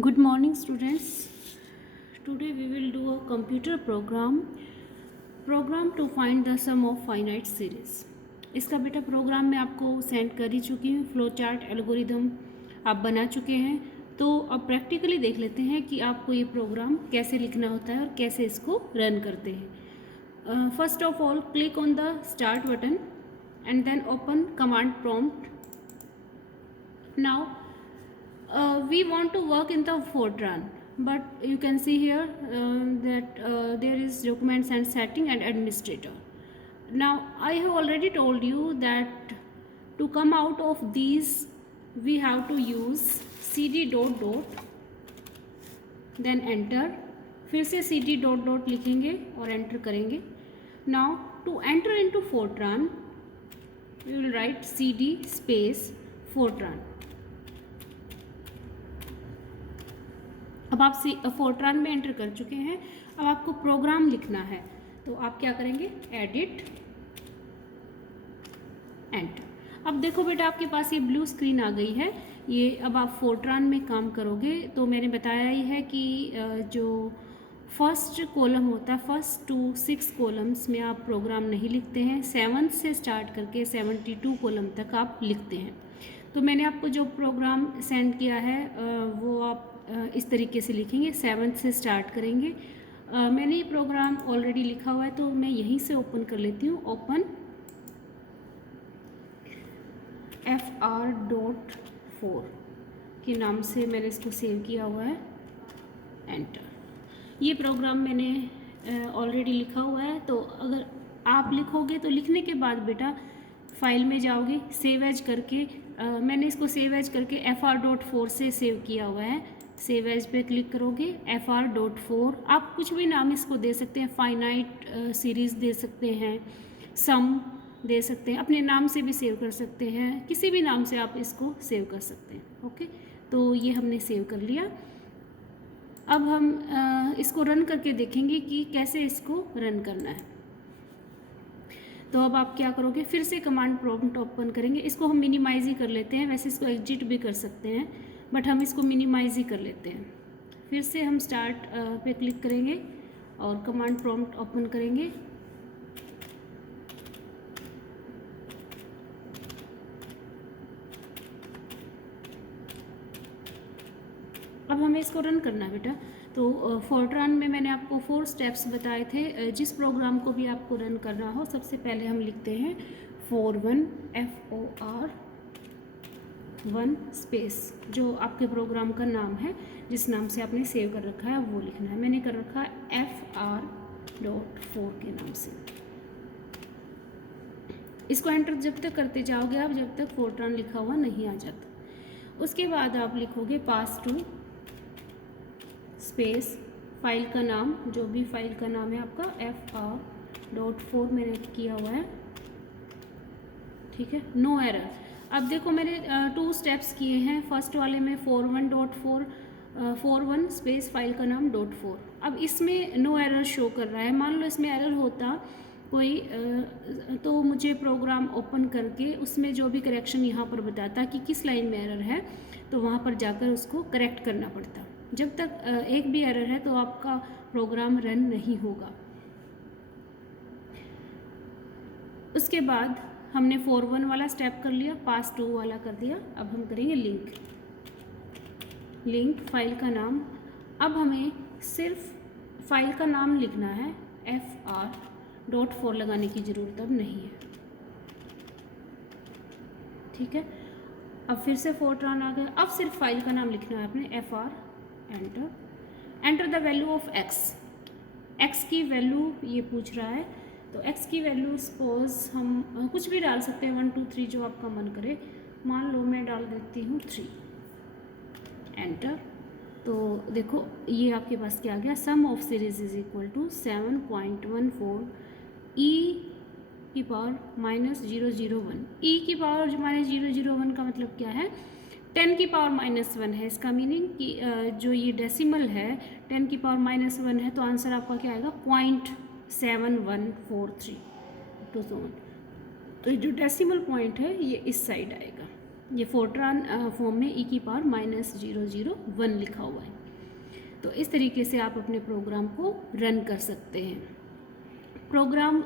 Good morning, students. Today we will do a computer program to find the sum of finite series. इसका बेटा programme मैं आपको send कर ही चुकी हूँ. फ्लो चार्ट एल्गोरिदम आप बना चुके हैं. तो अब प्रैक्टिकली देख लेते हैं कि आपको ये प्रोग्राम कैसे लिखना होता है और कैसे इसको रन करते हैं. First of all click on the start button and then open command prompt. Now we want to work in the Fortran, but you can see here that there is documents and setting and administrator. Now I have already told you that to come out of these we have to use cd dot dot, then enter. फिर से cd dot dot लिखेंगे और enter करेंगे. Now to enter into Fortran we will write cd space Fortran. अब आप Fortran में enter कर चुके हैं. अब आपको प्रोग्राम लिखना है तो आप क्या करेंगे, एडिट एंटर. अब देखो बेटा आपके पास ये ब्लू स्क्रीन आ गई है. ये अब आप फोर्ट्रान में काम करोगे तो मैंने बताया ही है कि जो फर्स्ट कॉलम होता है, फर्स्ट टू 6 कॉलम्स में आप प्रोग्राम नहीं लिखते हैं. 7 से स्टार्ट करके 72 कॉलम तक आप लिखते हैं. तो मैंने आपको जो प्रोग्राम सेंड किया है वो आप इस तरीके से लिखेंगे. 7 से स्टार्ट करेंगे. मैंने ये प्रोग्राम ऑलरेडी लिखा हुआ है तो मैं यहीं से ओपन कर लेती हूँ. ओपन fr.4 के नाम से मैंने इसको सेव किया हुआ है. एंटर. ये प्रोग्राम मैंने ऑलरेडी लिखा हुआ है. तो अगर आप लिखोगे तो लिखने के बाद बेटा फाइल में जाओगे, सेव एज करके मैंने इसको सेव एज करके fr.4 से सेव किया हुआ है. सेव एज पे क्लिक करोगे. fr.4 आप कुछ भी नाम इसको दे सकते हैं. फाइनाइट सीरीज़ दे सकते हैं, सम दे सकते हैं, अपने नाम से भी सेव कर सकते हैं. किसी भी नाम से आप इसको सेव कर सकते हैं. ओके, तो ये हमने सेव कर लिया. अब हम इसको रन करके देखेंगे कि कैसे इसको रन करना है. तो अब आप क्या करोगे, फिर से कमांड प्रॉम्प्ट ओपन करेंगे. इसको हम मिनिमाइज ही कर लेते हैं. वैसे इसको एग्जिट भी कर सकते हैं बट हम इसको मिनिमाइज ही कर लेते हैं. फिर से हम स्टार्ट पे क्लिक करेंगे और कमांड प्रॉम्प्ट ओपन करेंगे. अब हमें इसको रन करना है बेटा. तो फोर्ट्रान में मैंने आपको 4 स्टेप्स बताए थे. जिस प्रोग्राम को भी आपको रन करना हो सबसे पहले हम लिखते हैं for1 1 स्पेस, जो आपके प्रोग्राम का नाम है, जिस नाम से आपने सेव कर रखा है वो लिखना है. मैंने कर रखा है fr.4 के नाम से. इसको एंटर जब तक करते जाओगे आप जब तक फोर्ट्रान लिखा हुआ नहीं आ जाता. उसके बाद आप लिखोगे पास टू स्पेस फाइल का नाम, जो भी फाइल का नाम है आपका fr.4 मैंने किया हुआ है. ठीक है, नो एरर. अब देखो मैंने 2 स्टेप्स किए हैं. फर्स्ट वाले में for1 स्पेस फाइल का नाम .4. अब इसमें नो एरर शो कर रहा है. मान लो इसमें एरर होता कोई तो मुझे प्रोग्राम ओपन करके उसमें जो भी करेक्शन यहाँ पर बताता कि किस लाइन में एरर है तो वहाँ पर जाकर उसको करेक्ट करना पड़ता. जब तक एक भी एरर है तो आपका प्रोग्राम रन नहीं होगा. उसके बाद हमने for1 वाला स्टेप कर लिया, पास टू वाला कर दिया. अब हम करेंगे लिंक फाइल का नाम. अब हमें सिर्फ फाइल का नाम लिखना है. fr.4 लगाने की ज़रूरत अब नहीं है. ठीक है, अब फिर से फोर्ट्रान आ गया. अब सिर्फ फाइल का नाम लिखना है आपने fr. Enter the value of x की वैल्यू ये पूछ रहा है. तो x की वैल्यू सपोज हम कुछ भी डाल सकते हैं, 1 2 3 जो आपका मन करे. मान लो मैं डाल देती हूँ 3. एंटर. तो देखो ये आपके पास क्या आ गया, sum of series is equal to 7.14 e की पावर -001. e की पावर -001 का मतलब क्या है, 10 की पावर -1 है. इसका मीनिंग कि जो ये डेसिमल है 10 की पावर -1 है तो आंसर आपका क्या आएगा 0.7143. तो जो डेसिमल पॉइंट है ये इस साइड आएगा. ये फोर्ट्रान फॉर्म में e⁻⁻001 लिखा हुआ है। तो इस तरीके से आप अपने प्रोग्राम को रन कर सकते हैं। प्रोग्राम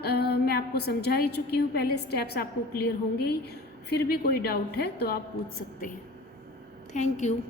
मैं आपको समझा ही चुकी हूँ, पहले स्टेप्स आपको क्लियर होंगे ही। फिर भी कोई डाउट है तो आप पूछ सकते हैं। Thank you.